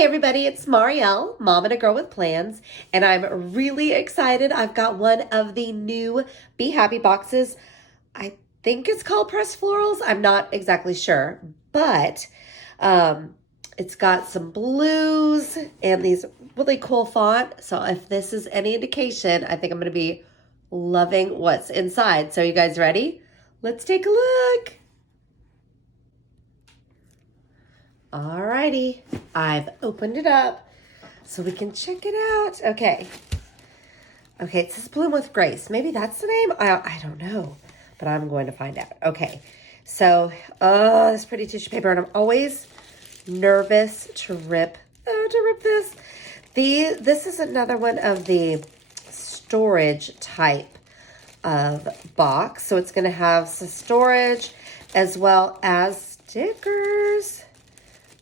Hey everybody, it's Marielle, Mom and a Girl with Plans, and I'm really excited. I've got one of the new Be Happy boxes. I think it's called Pressed Florals. I'm not exactly sure, but it's got some blues and these really cool font. So if this is any indication, I think I'm going to be loving what's inside. So you guys ready? Let's take a look. Alrighty, I've opened it up so we can check it out. Okay, it says Bloom with Grace. Maybe that's the name? I don't know, but I'm going to find out. Okay, so, this pretty tissue paper, and I'm always nervous to rip this. This is another one of the storage type of box. So it's going to have some storage as well as stickers.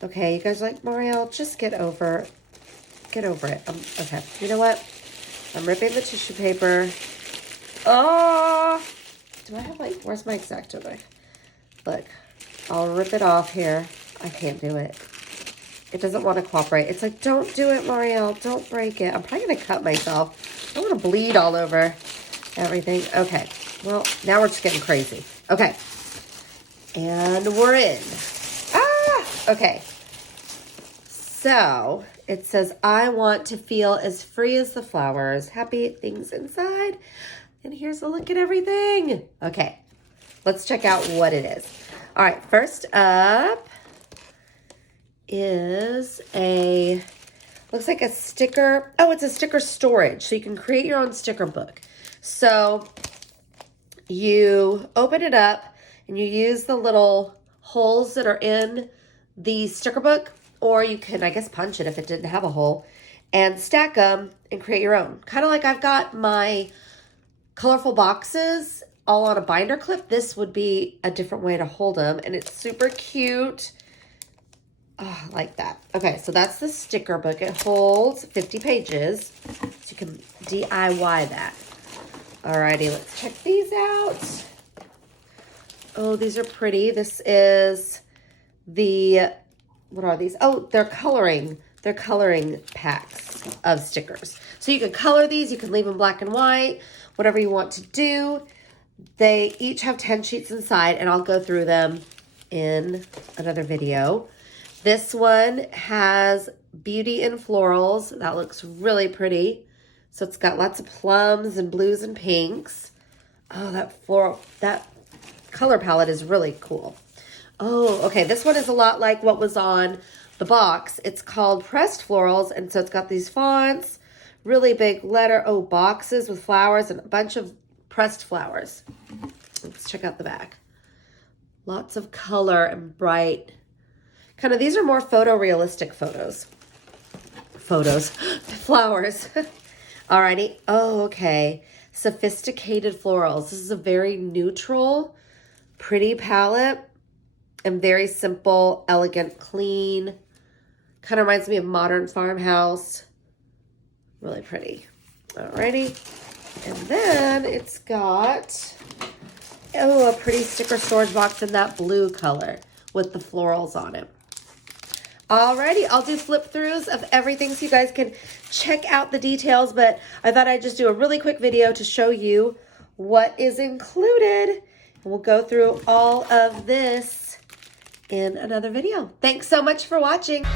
Okay, you guys are like, Marielle, just get over it. Okay, you know what? I'm ripping the tissue paper. Oh, do I have where's my exacto knife? Look, I'll rip it off here. I can't do it. It doesn't want to cooperate. It's like, don't do it, Marielle. Don't break it. I'm probably going to cut myself. I don't want to bleed all over everything. Okay, well, now we're just getting crazy. Okay, and we're in. Okay, so it says, I want to feel as free as the flowers, happy things inside. And here's a look at everything. Okay, let's check out what it is. All right, first up is looks like a sticker. Oh, it's a sticker storage. So you can create your own sticker book. So you open it up and you use the little holes that are in the sticker book, or you can, I guess, punch it if it didn't have a hole, and stack them and create your own. Kind of like I've got my colorful boxes all on a binder clip. This would be a different way to hold them, and it's super cute. Oh, like that. Okay, so that's the sticker book. It holds 50 pages, so you can DIY that. Alrighty, let's check these out. Oh, these are pretty. This is what are these? Oh, they're coloring packs of stickers. So you can color these, you can leave them black and white, whatever you want to do. They each have 10 sheets inside, and I'll go through them in another video. This one has Beauty in Florals. That looks really pretty. So it's got lots of plums and blues and pinks. Oh, that color palette is really cool. Oh, okay. This one is a lot like what was on the box. It's called Pressed Florals, and so it's got these fonts, really big letter. Oh, boxes with flowers and a bunch of pressed flowers. Let's check out the back. Lots of color and bright. Kind of, these are more photorealistic flowers. Alrighty. Oh, okay. Sophisticated Florals. This is a very neutral, pretty palette. And very simple, elegant, clean. Kind of reminds me of Modern Farmhouse. Really pretty. Alrighty. And then it's got, a pretty sticker storage box in that blue color with the florals on it. Alrighty, I'll do flip throughs of everything so you guys can check out the details, but I thought I'd just do a really quick video to show you what is included. And we'll go through all of this in another video. Thanks so much for watching.